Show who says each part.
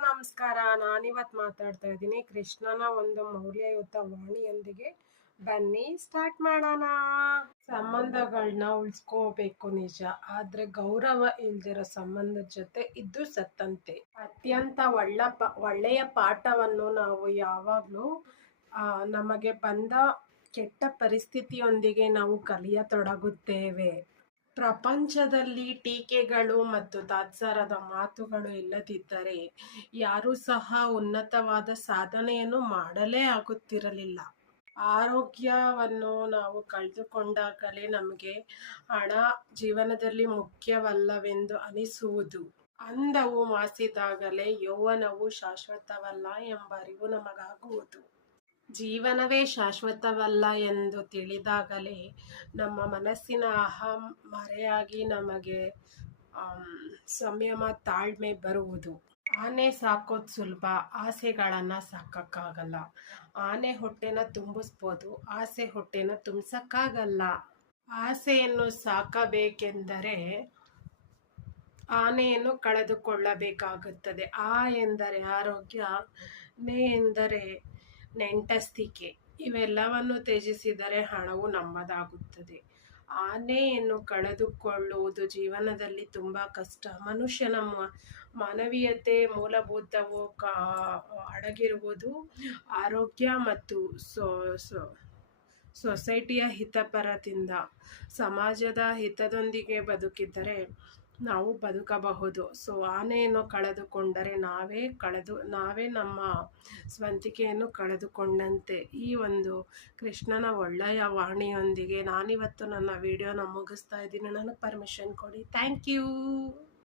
Speaker 1: ನಮಸ್ಕಾರ. ನಾನಿವತ್ತು ಮಾತಾಡ್ತಾ ಇದ್ದೀನಿ ಕೃಷ್ಣನ ಒಂದು ಮೌಲ್ಯಯುತ ವಾಣಿಯೊಂದಿಗೆ. ಬನ್ನಿ ಸ್ಟಾರ್ಟ್ ಮಾಡೋಣ. ಸಂಬಂಧಗಳನ್ನ ಉಳಿಸ್ಕೋಬೇಕು ನಿಜ, ಆದ್ರೆ ಗೌರವ ಇಲ್ದಿರೋ ಸಂಬಂಧದ ಜೊತೆ ಇದ್ದು ಸತ್ತಂತೆ. ಅತ್ಯಂತ ಒಳ್ಳ ಒಳ್ಳೆಯ ಪಾಠವನ್ನು ನಾವು ಯಾವಾಗಲೂ ನಮಗೆ ಬಂದ ಕೆಟ್ಟ ಪರಿಸ್ಥಿತಿಯೊಂದಿಗೆ ನಾವು ಕಲಿಯತೊಡಗುತ್ತೇವೆ. ಪ್ರಪಂಚದಲ್ಲಿ ಟೀಕೆಗಳು ಮತ್ತು ತಾತ್ಸಾರದ ಮಾತುಗಳು ಇಲ್ಲದಿದ್ದರೆ ಯಾರೂ ಸಹ ಉನ್ನತವಾದ ಸಾಧನೆಯನ್ನು ಮಾಡಲೇ ಆಗುತ್ತಿರಲಿಲ್ಲ. ಆರೋಗ್ಯವನ್ನು ನಾವು ಕಳೆದುಕೊಂಡಾಗಲೇ ನಮಗೆ ಹಣ ಜೀವನದಲ್ಲಿ ಮುಖ್ಯವಲ್ಲವೆಂದು ಅನಿಸುವುದು. ಅಂದವು ಮಾಸಿದಾಗಲೇ ಯೌವನವು ಶಾಶ್ವತವಲ್ಲ ಎಂಬ ಅರಿವು ನಮಗಾಗುವುದು. ಜೀವನವೇ ಶಾಶ್ವತವಲ್ಲ ಎಂದು ತಿಳಿದಾಗಲೇ ನಮ್ಮ ಮನಸ್ಸಿನ ಅಹಂ ಮರೆಯಾಗಿ ನಮಗೆ ಸಂಯಮ ತಾಳ್ಮೆ ಬರುವುದು. ಆನೆ ಸಾಕೋದು ಸುಲಭ, ಆಸೆಗಳನ್ನು ಸಾಕೋಕ್ಕಾಗಲ್ಲ. ಆನೆ ಹೊಟ್ಟೆನ ತುಂಬಿಸ್ಬೋದು, ಆಸೆ ಹೊಟ್ಟೆನ ತುಂಬಿಸೋಕ್ಕಾಗಲ್ಲ. ಆಸೆಯನ್ನು ಸಾಕಬೇಕೆಂದರೆ ಆನೆಯನ್ನು ಕಳೆದುಕೊಳ್ಳಬೇಕಾಗುತ್ತದೆ. ಆ ಎಂದರೆ ಆರೋಗ್ಯ ನೇ ಎಂದರೆ ನೆಂಟಸ್ತಿಕೆ. ಇವೆಲ್ಲವನ್ನು ತ್ಯಜಿಸಿದರೆ ಹಣವು ನಮ್ಮದಾಗುತ್ತದೆ. ಆನೆಯನ್ನು ಕಳೆದುಕೊಳ್ಳುವುದು ಜೀವನದಲ್ಲಿ ತುಂಬ ಕಷ್ಟ. ಮನುಷ್ಯನ ಮಾನವೀಯತೆ, ಮೂಲಭೂತವು ಅಡಗಿರುವುದು ಆರೋಗ್ಯ ಮತ್ತು ಸೊ, ಸೊಸೈಟಿಯ ಹಿತಪರದಿಂದ. ಸಮಾಜದ ಹಿತದೊಂದಿಗೆ ಬದುಕಿದ್ದರೆ ನಾವು ಬದುಕಬಹುದು. ಸೊ ಆನೆಯನ್ನು ಕಳೆದುಕೊಂಡರೆ ನಾವೇ ಕಳೆದು, ನಾವೇ ನಮ್ಮ ಸ್ವಂತಿಕೆಯನ್ನು ಕಳೆದುಕೊಂಡಂತೆ. ಈ ಒಂದು ಕೃಷ್ಣನ ಒಳ್ಳೆಯ ವಾಣಿಯೊಂದಿಗೆ ನಾನಿವತ್ತು ನನ್ನ ವಿಡಿಯೋನ ಮುಗಿಸ್ತಾ ಇದ್ದೀನಿ. ನನಗೆ ಪರ್ಮಿಷನ್ ಕೊಡಿ. Thank you